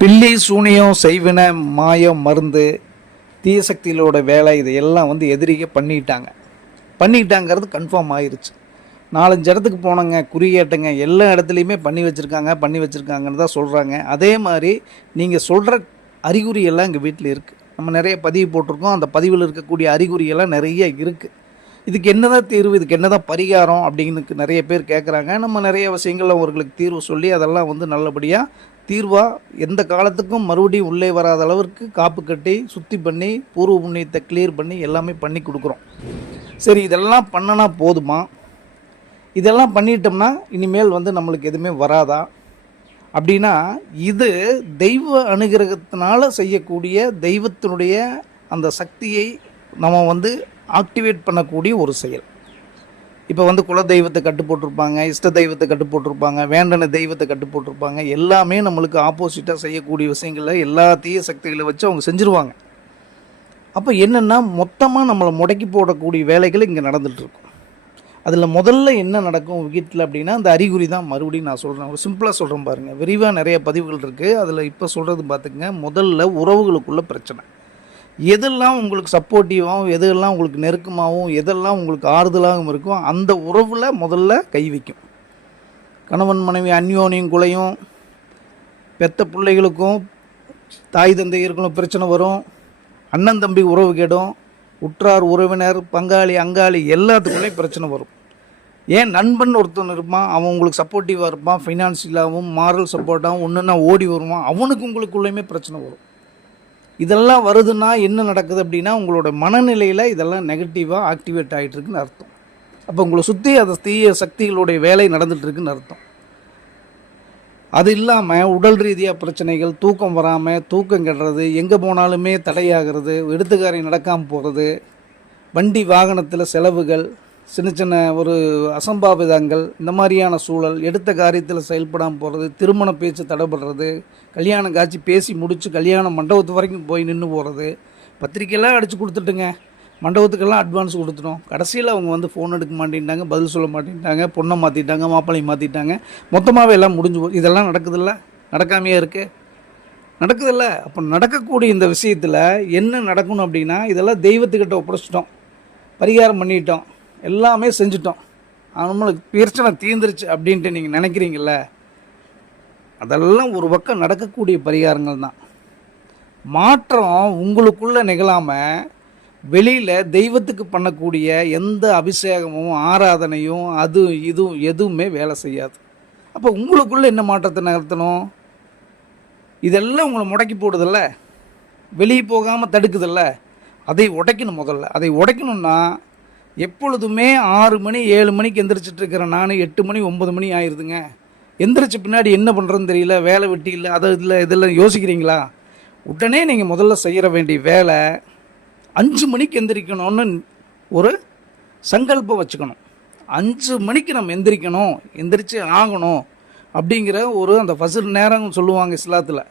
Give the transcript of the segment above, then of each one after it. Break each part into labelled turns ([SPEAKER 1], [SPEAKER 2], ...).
[SPEAKER 1] பில்லி சூனியம் செய்வின மாயம் மருந்து தீயசக்திகளோட வேலை இதையெல்லாம் வந்து எதிரிக பண்ணிட்டாங்க. பண்ணிட்டாங்கிறது கன்ஃபார்ம் ஆயிருச்சு. நாலஞ்சு இடத்துக்கு போனோங்க குறியேட்டங்க எல்லா இடத்துலையுமே பண்ணி வச்சுருக்காங்க பண்ணி வச்சுருக்காங்கன்னு தான் சொல்கிறாங்க அதே மாதிரி நீங்கள் சொல்கிற அறிகுறியெல்லாம் எங்கள் வீட்டில் இருக்குது நம்ம நிறைய பதிவு போட்டிருக்கோம். அந்த பதிவில் இருக்கக்கூடிய அறிகுறியெல்லாம் நிறைய இருக்குது இதுக்கு என்னதான் தீர்வு இதுக்கு என்னதான் பரிகாரம் அப்படின்னு நிறைய பேர் கேட்குறாங்க நம்ம நிறைய விஷயங்கள் அவர்களுக்கு தீர்வு சொல்லி அதெல்லாம் வந்து நல்லபடியாக தீர்வாக எந்த காலத்துக்கும் மறுபடியும் உள்ளே வராத அளவிற்கு காப்பு கட்டி சுத்தி பண்ணி பூர்வ புண்ணியத்தை கிளியர் பண்ணி எல்லாமே பண்ணி கொடுக்குறோம். சரி இதெல்லாம் பண்ணனா போதுமா? இதெல்லாம் பண்ணிட்டோம்னா இனிமேல் வந்து நம்மளுக்கு எதுவுமே வராதா? அப்படின்னா இது தெய்வ அனுகிரகத்தினால செய்யக்கூடிய தெய்வத்தினுடைய அந்த சக்தியை நம்ம வந்து ஆக்டிவேட் பண்ணக்கூடிய ஒரு செயல். இப்போ வந்து குல தெய்வத்தை கட்டு போட்டிருப்பாங்க இஷ்ட தெய்வத்தை கட்டு போட்டிருப்பாங்க வேண்டன தெய்வத்தை கட்டு போட்டிருப்பாங்க எல்லாமே நம்மளுக்கு ஆப்போசிட்டாக செய்யக்கூடிய விஷயங்களில் எல்லா தீய சக்திகளை வச்சு அவங்க செஞ்சுருவாங்க. அப்போ என்னென்னா மொத்தமாக நம்மளை முடக்கி போடக்கூடிய வேலைகள் இங்கே நடந்துகிட்ருக்கும் அதில் முதல்ல என்ன நடக்கும் வீட்டில் அப்படின்னா அந்த அறிகுறி தான் மறுபடியும் நான் சொல்கிறேன் ஒரு சிம்பிளாக சொல்கிறேன் பாருங்கள் விரிவாக நிறைய பதிவுகள் இருக்குது அதில் இப்போ சொல்கிறது பார்த்துக்கங்க முதல்ல உறவுகளுக்குள்ள பிரச்சனை. எதெல்லாம் உங்களுக்கு சப்போர்ட்டிவாகவும் எதெல்லாம் உங்களுக்கு நெருக்கமாகவும் எதெல்லாம் உங்களுக்கு ஆறுதலாகவும் இருக்கும் அந்த உறவில் முதல்ல கை வைக்கும். கணவன் மனைவி அந்யோனியும் குலையும் பெத்த பிள்ளைகளுக்கும் தாய் தந்தையர்களும் பிரச்சனை வரும் அண்ணன் தம்பி உறவு கேடும் உற்றார் உறவினர் பங்காளி அங்காளி எல்லாத்துக்குள்ளேயும் பிரச்சனை வரும். ஏன் நண்பன் ஒருத்தன் இருப்பான் அவன் உங்களுக்கு சப்போர்ட்டிவாக இருப்பான் ஃபைனான்சியலாகவும் மாரல் சப்போர்ட்டாகவும் ஒன்றுன்னா ஓடி வருவான் அவனுக்கு உங்களுக்குள்ளேயுமே பிரச்சனை வரும். இதெல்லாம் வருதுன்னா என்ன நடக்குது அப்படின்னா உங்களோட மனநிலையில் இதெல்லாம் நெகட்டிவாக ஆக்டிவேட் ஆகிட்டுருக்குன்னு அர்த்தம். அப்போ உங்களை சுற்றி அந்த தீய சக்திகளுடைய வேலை நடந்துகிட்ருக்குன்னு அர்த்தம். அது இல்லாமல் உடல் ரீதியாக பிரச்சனைகள் தூக்கம் வராமல் தூக்கம் கெடுறது எங்கே போனாலுமே தடையாகிறது எடுத்துக்காரை நடக்காமல் போகிறது வண்டி வாகனத்தில் செலவுகள் சின்ன சின்ன ஒரு அசம்பாவிதங்கள் இந்த மாதிரியான சூழல் எடுத்த காரியத்தில் செயல்படாமல் போகிறது திருமண பேச்சு தடைபடுறது கல்யாணம் காட்சி பேசி முடித்து கல்யாணம் மண்டபத்து வரைக்கும் போய் நின்று போகிறது பத்திரிக்கையெல்லாம் அடித்து கொடுத்துட்டுங்க. மண்டபத்துக்கெல்லாம் அட்வான்ஸ் கொடுத்துட்டோம். கடைசியில் அவங்க வந்து ஃபோன் எடுக்க மாட்டேன்ட்டாங்க பதில் சொல்ல மாட்டேன்ட்டாங்க பொண்ணை மாற்றிட்டாங்க மாப்பிள்ளையை மாற்றிட்டாங்க மொத்தமாகவே எல்லாம் முடிஞ்சு போ இதெல்லாம் நடக்குதுல்ல? நடக்காமையே இருக்குது நடக்குதில்ல? அப்போ நடக்கக்கூடிய இந்த விஷயத்தில் என்ன நடக்கணும் அப்படின்னா இதெல்லாம் தெய்வத்துக்கிட்ட ஒப்படைச்சிட்டோம். பரிகாரம் பண்ணிட்டோம். எல்லாமே செஞ்சுட்டோம். நம்மளுக்கு பிரச்சனை தீர்ந்துருச்சு அப்படின்ட்டு நீங்கள் நினைக்கிறீங்கள அதெல்லாம் ஒரு பக்கம் நடக்கக்கூடிய பரிகாரங்கள் தான். மாற்றம் உங்களுக்குள்ளே நிகழாமல் வெளியில் தெய்வத்துக்கு பண்ணக்கூடிய எந்த அபிஷேகமும் ஆராதனையும் அது இதுவும் எதுவுமே வேலை செய்யாது. அப்போ உங்களுக்குள்ளே என்ன மாற்றத்தை நகர்த்தணும்? இதெல்லாம் உங்களை முடக்கி போடுதில்ல? வெளியே போகாமல் தடுக்குதில்ல? அதை உடைக்கணும் முதல்ல. அதை உடைக்கணும்னா எப்பொழுதுமே ஆறு மணி ஏழு மணிக்கு எந்திரிச்சிட்டு இருக்கிறேன் நான் எட்டு மணி ஒம்பது மணி ஆயிடுதுங்க எந்திரிச்ச பின்னாடி என்ன பண்ணுறதுன்னு தெரியல வேலை வெட்டி இல்லை அதை இல்லை இதெல்லாம் யோசிக்கிறீங்களா? உடனே நீங்கள் முதல்ல செய்கிற வேண்டிய வேலை அஞ்சு மணிக்கு எந்திரிக்கணும்னு ஒரு சங்கல்பம் வச்சுக்கணும். அஞ்சு மணிக்கு நம்ம எந்திரிக்கணும் எந்திரிச்சு ஆகணும் அப்படிங்கிற ஒரு அந்த ஃபசர் நேரம் சொல்லுவாங்க இஸ்லாத்தில்.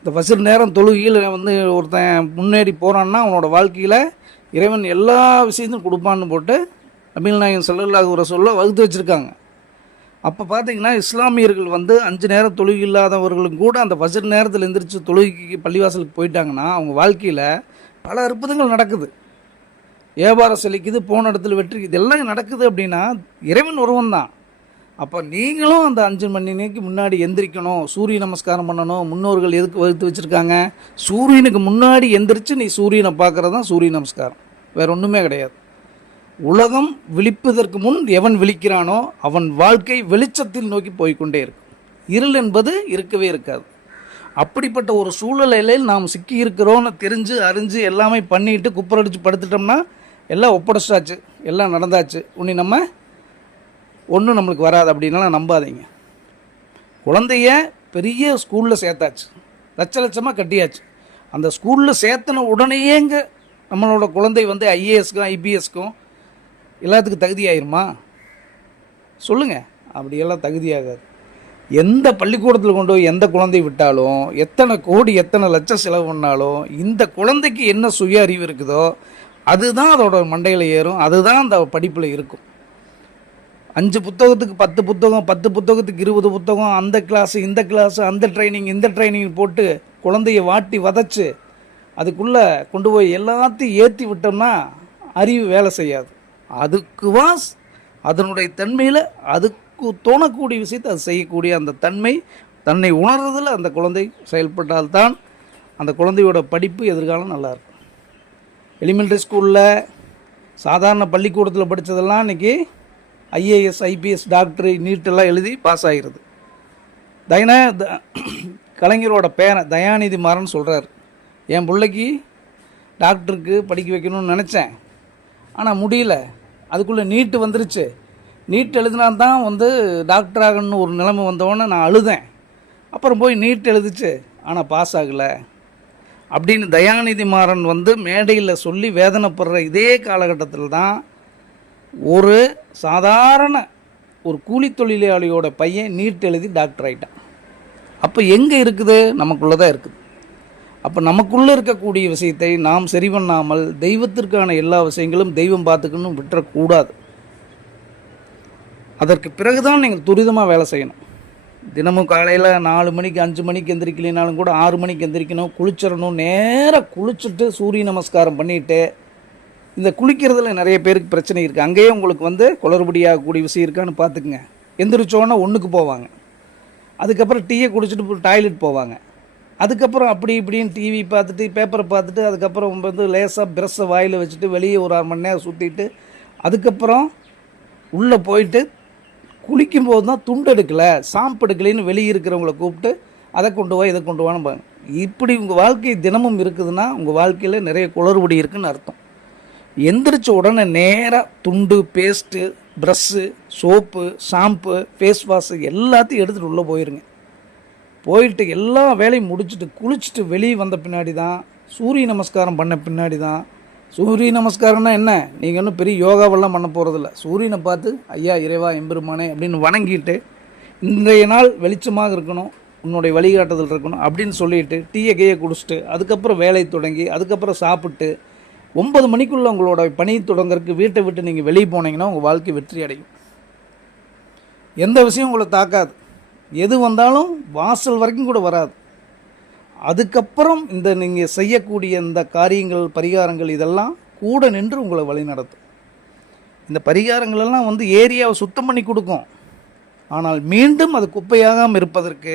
[SPEAKER 1] இந்த ஃபசர் நேரம் தொழுகையில் வந்து ஒருத்தன் முன்னேறி போகிறான்னா அவனோட வாழ்க்கையில் இறைவன் எல்லா விஷயத்தையும் கொடுப்பான்னு போட்டு நபீல் செல்லல்லாக ஒரு சொல்ல வகுத்து வச்சுருக்காங்க. அப்போ பார்த்தீங்கன்னா இஸ்லாமியர்கள் வந்து அஞ்சு நேரம் தொழுகை இல்லாதவர்களும் கூட அந்த ஃபஜர் நேரத்தில் எந்திரிச்சு தொழுகைக்கு பள்ளிவாசலுக்கு போயிட்டாங்கன்னா அவங்க வாழ்க்கையில் பல அற்புதங்கள் நடக்குது. வியாபாரம் செழிக்குது போன இடத்துல வெற்றி இதெல்லாம் நடக்குது அப்படின்னா இறைவன் உருவம் தான் அப்போ நீங்களும் அந்த அஞ்சு மணி நேரத்துக்கு முன்னாடி எந்திரிக்கணும் சூரிய நமஸ்காரம் பண்ணணும் முன்னோர்கள் எதுக்கு வகுத்து வச்சுருக்காங்க? சூரியனுக்கு முன்னாடி எந்திரிச்சு நீ சூரியனை பார்க்குறது தான் சூரிய நமஸ்காரம். வேற ஒன்றுமே கிடையாது. உலகம் விழிப்பதற்கு முன் எவன் விழிக்கிறானோ அவன் வாழ்க்கை வெளிச்சத்தில் நோக்கி போய்க்கொண்டே இருக்கும். இருள் என்பது இருக்கவே இருக்காது. அப்படிப்பட்ட ஒரு சூழ்நிலையில் நாம் சிக்கி இருக்கிறோன்னு தெரிஞ்சு அறிஞ்சு எல்லாமே பண்ணிட்டு குப்பரடிச்சு படுத்துட்டோம்னா எல்லாம் ஒப்படைச்சாச்சு எல்லாம் நடந்தாச்சு. உன்னை நம்ம ஒன்றும் நம்மளுக்கு வராது அப்படின்லாம் நம்பாதீங்க. குழந்தைய பெரிய ஸ்கூலில் சேர்த்தாச்சு. லட்ச லட்சமாக கட்டியாச்சு. அந்த ஸ்கூலில் சேர்த்தன உடனேங்க நம்மளோட குழந்தை வந்து ஐஏஎஸ்க்கும் ஐபிஎஸ்க்கும் எல்லாத்துக்கும் தகுதி ஆயிருமா? சொல்லுங்கள் அப்படியெல்லாம் தகுதியாகாது எந்த பள்ளிக்கூடத்தில் கொண்டு போய் எந்த குழந்தை விட்டாலும் எத்தனை கோடி எத்தனை லட்சம் செலவு பண்ணாலும் இந்த குழந்தைக்கு என்ன சுய அறிவு இருக்குதோ அதுதான் அதோட மண்டையில் ஏறும். அதுதான் அந்த படிப்பில் இருக்கும். அஞ்சு புத்தகத்துக்கு பத்து புத்தகம் பத்து புத்தகத்துக்கு இருபது புத்தகம் அந்த கிளாஸு இந்த கிளாஸு அந்த ட்ரைனிங் இந்த ட்ரைனிங் போட்டு குழந்தைய வாட்டி வதச்சு அதுக்குள்ளே கொண்டு போய் எல்லாத்தையும் ஏற்றி விட்டோம்னா அறிவு வேலை செய்யாது. அதுக்கு வாஸ் அதனுடைய தன்மையில் அதுக்கு தோணக்கூடிய விஷயத்தை அது செய்யக்கூடிய அந்த தன்மை தன்னை உணர்றதில் அந்த குழந்தை செயல்பட்டால்தான் அந்த குழந்தையோட படிப்பு எதிர்காலம் நல்லாயிருக்கும் எலிமெண்ட்ரி ஸ்கூலில் சாதாரண பள்ளிக்கூடத்தில் படித்ததெல்லாம் இன்றைக்கி ஐஏஎஸ் ஐபிஎஸ் டாக்டர் நீட்டெல்லாம் எழுதி பாஸ் ஆகிருது தயனா த- கலைஞரோட பேரன் தயாநிதி மாறன் சொல்கிறார் என் பிள்ளைக்கு டாக்டருக்கு படிக்க வைக்கணும்னு நினச்சேன். ஆனால் முடியல. அதுக்குள்ளே நீட்டு வந்துருச்சு. நீட் எழுதினா தான் வந்து டாக்டர் ஆகணும்னு ஒரு நிலைமை வந்தவொடனே நான் அழுதேன். அப்புறம் போய் நீட் எழுதிச்சு. ஆனால் பாஸ் ஆகலை. அப்படின்னு தயாநிதி மாறன் வந்து மேடையில் சொல்லி வேதனைப்படுற இதே காலகட்டத்தில் தான் ஒரு சாதாரண ஒரு கூலி தொழிலாளியோட பையன் நீட் எழுதி டாக்டர் ஆகிட்டான் அப்போ எங்கே இருக்குது? நமக்குள்ளே தான் இருக்குது. அப்போ நமக்குள்ளே இருக்கக்கூடிய விஷயத்தை நாம் சரி பண்ணாமல் தெய்வத்திற்கான எல்லா விஷயங்களும் தெய்வம் பார்த்துக்கணும் விட்டுறக்கூடாது. அதற்கு பிறகுதான் நீங்கள் துரிதமாக வேலை செய்யணும். தினமும் காலையில் நாலு மணிக்கு அஞ்சு மணிக்கு எந்திரிக்கலைனாலும் கூட ஆறு மணிக்கு எந்திரிக்கணும் குளிச்சிடணும். நேராக குளிச்சுட்டு சூரிய நமஸ்காரம் பண்ணிவிட்டு இந்த குளிக்கிறதுல நிறைய பேருக்கு பிரச்சனை இருக்குது அங்கேயே உங்களுக்கு வந்து குளறுபடியாகக்கூடிய விஷயம் இருக்கான்னு பார்த்துக்குங்க. எந்திரிச்சோன்னே ஒன்றுக்கு போவாங்க. அதுக்கப்புறம் டீயை குடிச்சிட்டு டாய்லெட் போவாங்க. அதுக்கப்புறம் அப்படி இப்படின்னு டிவி பார்த்துட்டு பேப்பரை பார்த்துட்டு அதுக்கப்புறம் வந்து லேசாக ப்ரெஷ்ஷை வாயில் வச்சுட்டு வெளியே ஒரு அரை மணி நேரம் சுற்றிட்டு அதுக்கப்புறம் உள்ளே போயிட்டு குளிக்கும்போது தான் துண்டு எடுக்கலை சாம்பு எடுக்கலைன்னு வெளியே இருக்கிறவங்கள கூப்பிட்டு அதை கொண்டு வா இதை கொண்டு வான்னு இப்படி உங்கள் வாழ்க்கை தினமும் இருக்குதுன்னா உங்கள் வாழ்க்கையில் நிறைய குளறுபடி இருக்குன்னு அர்த்தம். எந்திரிச்ச உடனே நேராக துண்டு paste brush soap shampoo face wash எல்லாத்தையும் எடுத்துகிட்டு உள்ளே போயிருங்க. போயிட்டு எல்லா வேலையும் முடிச்சுட்டு குளிச்சுட்டு வெளியே வந்த பின்னாடி தான் சூரிய நமஸ்காரம் பண்ண பின்னாடி தான் சூரிய நமஸ்காரம்னா என்ன? நீங்கள் ஒன்றும் பெரிய யோகாவெல்லாம் பண்ண போகிறதில்ல சூரியனை பார்த்து ஐயா இறைவா எம்பெருமானே அப்படின்னு வணங்கிட்டு இன்றைய நாள் வெளிச்சமாக இருக்கணும் உன்னுடைய வழிகாட்டுதல் இருக்கணும் அப்படின்னு சொல்லிட்டு டீயை கையை குடிச்சிட்டு அதுக்கப்புறம் வேலை தொடங்கி அதுக்கப்புறம் சாப்பிட்டு ஒன்பது மணிக்குள்ளே உங்களோட பணி தொடங்குறதுக்கு வீட்டை விட்டு நீங்கள் வெளியே போனீங்கன்னா உங்கள் வாழ்க்கை வெற்றி அடையும். எந்த விஷயம் உங்களை தாக்காது. எது வந்தாலும் வாசல் வரைக்கும் கூட வராது. அதுக்கப்புறம் இந்த நீங்கள் செய்யக்கூடிய இந்த காரியங்கள் பரிகாரங்கள் இதெல்லாம் கூட நின்று உங்களை வழிநடத்தும் இந்த பரிகாரங்கள் எல்லாம் வந்து ஏரியாவை சுத்தம் பண்ணி கொடுக்கும். ஆனால் மீண்டும் அது குப்பையாகாமல் இருப்பதற்கு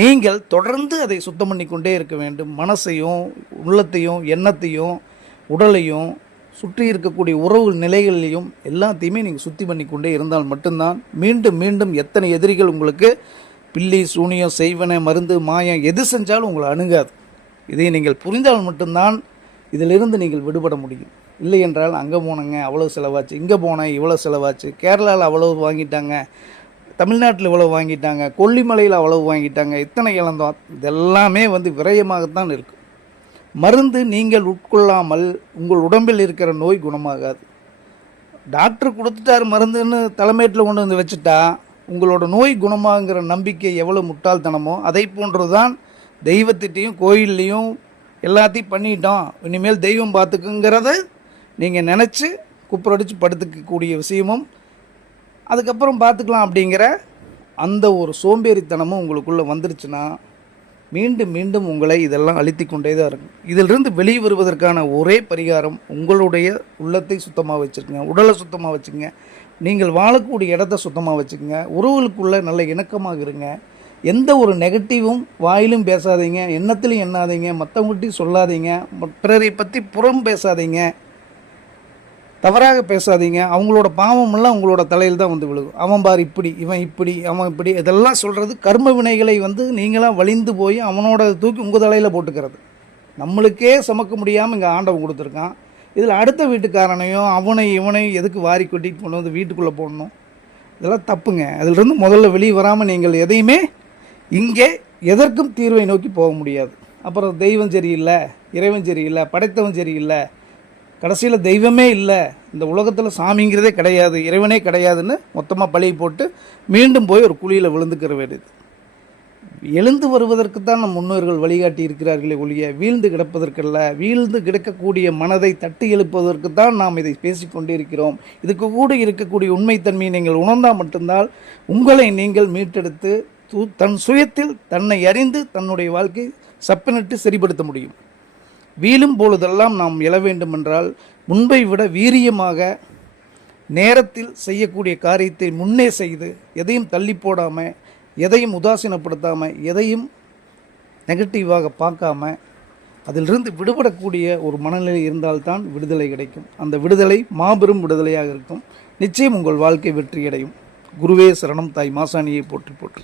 [SPEAKER 1] நீங்கள் தொடர்ந்து அதை சுத்தம் பண்ணி கொண்டே இருக்க வேண்டும். மனசையும் உள்ளத்தையும் எண்ணத்தையும் உடலையும் சுற்றி இருக்கக்கூடிய உறவு நிலைகளையும் எல்லாத்தையுமே நீங்கள் சுத்தி பண்ணி கொண்டே இருந்தால் மட்டும்தான் மீண்டும் மீண்டும் எத்தனை எதிரிகள் உங்களுக்கு பில்லி சூனியம் செய்வன மருந்து மாயம் எது செஞ்சாலும் உங்களை அணுகாது. இதை நீங்கள் புரிந்தால் மட்டும்தான் இதிலிருந்து நீங்கள் விடுபட முடியும். இல்லை என்றால் அங்கே போனேங்க அவ்வளோ செலவாச்சு இங்கே போனேன் இவ்வளோ செலவாச்சு கேரளாவில் அவ்வளோ வாங்கிட்டாங்க தமிழ்நாட்டில் இவ்வளோ வாங்கிட்டாங்க கொல்லிமலையில் அவ்வளவு வாங்கிட்டாங்க இத்தனை இழந்தோம் இதெல்லாமே வந்து விரயமாகத்தான் இருக்கும் மருந்து நீங்கள் உட்கொள்ளாமல் உங்கள் உடம்பில் இருக்கிற நோய் குணமாகாது. டாக்டர் கொடுத்துட்டாரு மருந்துன்னு தலைமையில் கொண்டு வந்து வச்சுட்டா உங்களோட நோய் குணமாகிற நம்பிக்கை எவ்வளோ முட்டாள்தனமோ அதை போன்றுதான் தெய்வத்திட்டையும் கோயில்லையும் எல்லாத்தையும் பண்ணிட்டோம். இனிமேல் தெய்வம் பார்த்துக்குங்கிறத நீங்கள் நினச்சி குப்புரடிச்சு படுத்துக்கக்கூடிய விஷயமும் அதுக்கப்புறம் பார்த்துக்கலாம் அப்படிங்கிற அந்த ஒரு சோம்பேறித்தனமும் உங்களுக்குள்ளே வந்துருச்சுன்னா மீண்டும் மீண்டும் உங்களை இதெல்லாம் அழித்து கொண்டே தான் இருக்கும். இதிலிருந்து வெளியே வருவதற்கான ஒரே பரிகாரம் உங்களுடைய உள்ளத்தை சுத்தமாக வச்சுருங்க உடலை சுத்தமாக வச்சுங்க. நீங்கள் வாழக்கூடிய இடத்த சுத்தமாக வச்சுக்கோங்க உறவுகளுக்குள்ளே நல்ல இணக்கமாக இருங்க. எந்த ஒரு நெகட்டிவும் வாயிலும் பேசாதீங்க எண்ணத்திலையும் எண்ணாதீங்க மற்றவங்கள்ட்டையும் சொல்லாதீங்க பிறரை பற்றி புறம் பேசாதீங்க. தவறாக பேசாதீங்க. அவங்களோட பாவமெல்லாம் உங்களோட தலையில் தான் வந்து விழுகும். அவன் பார் இப்படி இவன் இப்படி அவன் இப்படி. இதெல்லாம் சொல்கிறது கர்ம வினைகளை வந்து நீங்களாம் வலிந்து போய் அவனோட தூக்கி உங்கள் தலையில் போட்டுக்கிறது. நம்மளுக்கே சுமக்க முடியாமல் இங்கே ஆண்டவன் கொடுத்துருக்கான். இதில் அடுத்த வீட்டுக்காரனையும் அவனை இவனையும் எதுக்கு வாரி கொட்டிட்டு கொண்டு வந்து வீட்டுக்குள்ளே போடணும்? இதெல்லாம் தப்புங்க. அதிலிருந்து முதல்ல வெளியே வராமல் நீங்கள் எதையுமே இங்கே எதற்கும் தீர்வை நோக்கி போக முடியாது. அப்புறம் தெய்வம் சரியில்லை இறைவன் சரியில்லை படைத்தவன் சரியில்லை கடைசியில் தெய்வமே இல்லை. இந்த உலகத்தில் சாமிங்கிறதே கிடையாது இறைவனே கிடையாதுன்னு மொத்தமாக பழி போட்டு மீண்டும் போய் ஒரு குழியில் விழுந்துக்கிற வேண்டியது. எழுந்து வருவதற்கு தான் நம் முன்னோர்கள் வழிகாட்டி இருக்கிறார்களே ஒழிய வீழ்ந்து கிடப்பதற்கல்ல. வீழ்ந்து கிடக்கக்கூடிய மனதை தட்டி எழுப்பதற்கு தான் நாம் இதை பேசிக்கொண்டே இருக்கிறோம் இதுக்கு கூட இருக்கக்கூடிய உண்மைத்தன்மையை நீங்கள் உணர்ந்தால் மட்டும்தான் உங்களை நீங்கள் மீட்டெடுத்து தன் சுயத்தில் தன்னை அறிந்து தன்னுடைய வாழ்க்கை சப்பனிட்டு சரிப்படுத்த முடியும். வீழும் பொழுதெல்லாம் நாம் எழ வேண்டும் என்றால் முன்பை விட வீரியமாக நேரத்தில் செய்யக்கூடிய காரியத்தை முன்னே செய்து எதையும் தள்ளி போடாமல் எதையும் உதாசீனப்படுத்தாமல் எதையும் நெகட்டிவாக பார்க்காம அதிலிருந்து விடுபடக்கூடிய ஒரு மனநிலை இருந்தால்தான் விடுதலை கிடைக்கும். அந்த விடுதலை மாபெரும் விடுதலையாக இருக்கும். நிச்சயம் உங்கள் வாழ்க்கை வெற்றியடையும். குருவே சரணம் தாய் மாசாணியை போற்றி போற்றி.